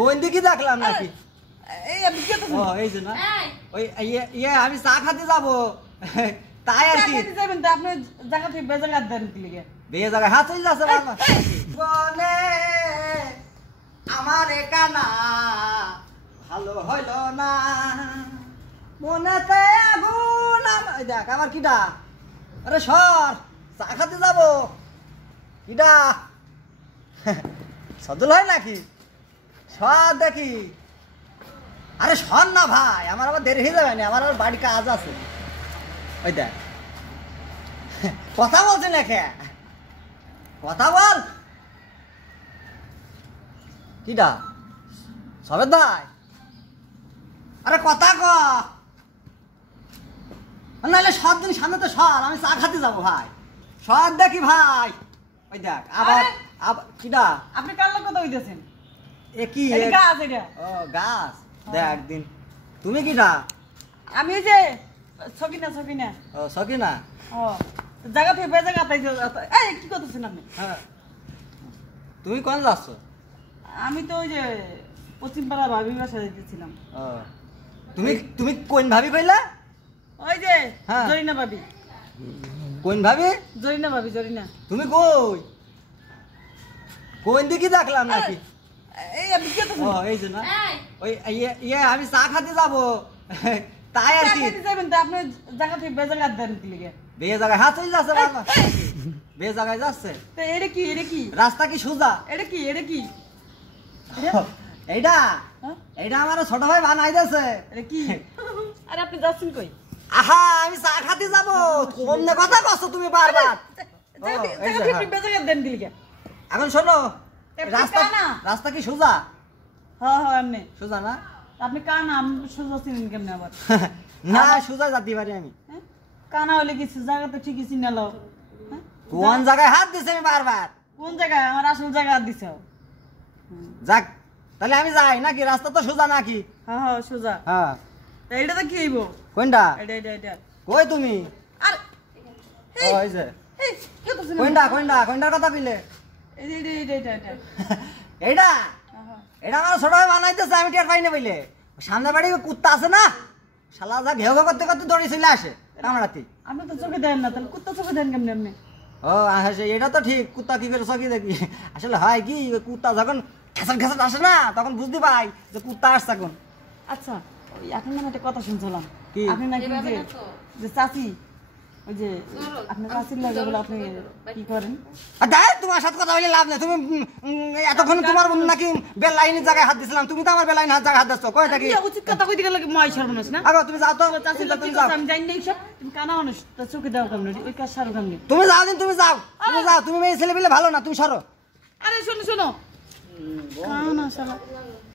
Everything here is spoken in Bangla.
কোন দিকে দেখলাম নাকি? এই আপনি কে তো ও এই যে না ওই আমি চা খেতে যাব তাই আর কি যাবেন তো আপনি জায়গা থেকে বেজাগা দেন কি লিগে বিয়ে জায়গায় হাত চলে যাচ্ছে বাবা বনে আমার কানা ভালো হইল না মনেতে আগুন দেখ আমার কিডা আরে সর চা খেতে যাব কিডা সদল হয় নাকি সর দেখি আরে সর না ভাই আমার আবার দেরি হয়ে যাবে না আমার আবার বাড়ি কাজ আছে ওই দেখ কথা বলছে না কে কথা বল কিডা সবেদ ভাই আরে কথা ক নাহলে সব দিন সামনে তো সর আমি চা খাতে যাবো ভাই সর দেখি ভাই ওই দেখ আবার কিডা আপনি কার লোক কথা হইতেছেন এ কি গাছ এটা ও গাছ দেখ একদিন তুমি কিডা আমি ওই যে সকিনা ও সকিনা ও জায়গা থেকে বেজাগা তাই এই কি করতেছেন আপনি হ্যাঁ তুমি কোন যাচ্ছ আমি তো ওই যে পশ্চিম পাড়া ভাবি বাসা যাইতেছিলাম ও তুমি কোন ভাবি কইলা ওই যে হ্যাঁ। জরিনা ভাবি কোন ভাবি জরিনা তুমি কোন দিকে দেখলাম নাকি? এই আপনি কে তো ও এই যে না ওই আমি চা খেতে যাব তাই আর কি যাবেন তো আপনি জায়গা থেকে বেজাগা দেন কি লিগে বিয়ে জায়গায় হাত চলে যাচ্ছে বাবা বিয়ে জায়গায় যাচ্ছে তো এটা কি রাস্তা কি সোজা এটা কি এইটা হ্যাঁ? এইটা আমার ছোট ভাই বানাই দিয়েছে এটা কি আরে আপনি যাচ্ছেন কই আহা আমি চা খেতে যাব কোন কথা কষ্ট তুমি বারবার জায়গা থেকে আপনি বেজাগা দেন কি লিগে এখন শোনো আপনি রাস্তা কানা? রাস্তা কি সোজা হ্যাঁ এমনি সোজা না আপনি কানা সোজা চিনেন কেমনে আবার না সোজা যেতে পারি আমি হ্যাঁ? কানা হলে কিছু জায়গা তো ঠিকই চিনালো হ্যাঁ? কোন জায়গায় হাত দিছে আমি বারবার কোন জায়গায় আমার আসল জায়গা দিছ যাক তাহলে আমি যাই নাকি রাস্তা তো সোজা নাকি হ্যাঁ সোজা হ্যাঁ তা এটা তো কি হইব কোনটা এটা কই তুমি আর ও এই যে এই কে তো কোনটার কথা কইলে এটা এইটা হ্যাঁ এটা আমার ছোট ভাই বানাইতেছে আমি টের পাই না বইলে সামনে বাড়ি কুত্তা আছে না শালা যা ঘেউ ঘেউ করতে করতে দৌড়ে চলে আসে রামরাতি আপনি তো চোখে দেন না তাহলে কুত্তা চোখে দেন কেমনে আপনি ও আসে এটা তো ঠিক কুত্তা কি করে চকি দেখি আসলে হয় কি ওই কুত্তা যখন ঘেঁষাট আসে না তখন বুঝতে পাই যে কুত্তা আসছে এখন আচ্ছা ওই এখন মানে একটা কথা শুনছিলাম কি? আপনি নাকি যে চাচি ওই যে আপনার চাচির লাগে বলে আপনি কি করেন আর দেখ তোমার সাথে কথা বলে লাভ নেই তুমি এতক্ষণ তোমার নাকি বেলাইনের জায়গায় হাত দিছিলাম তুমি তো আমার বেলাইন হাত জায়গায় হাত দিচ্ছ কয় থাকি উচিত কথা কইতে গেলে মই সর্বনাশ না আগো তুমি যাও তো চাচির লোক তুমি যাও আমি জানি না এইসব তুমি কানা মানুষ তো চোখে দাও কেমন ওই কাজ সারো কেমন তুমি যাও দিন তুমি যাও তুমি মেয়ে ছেলে পেলে ভালো না তুমি সরো আরে শোনো কানা শালা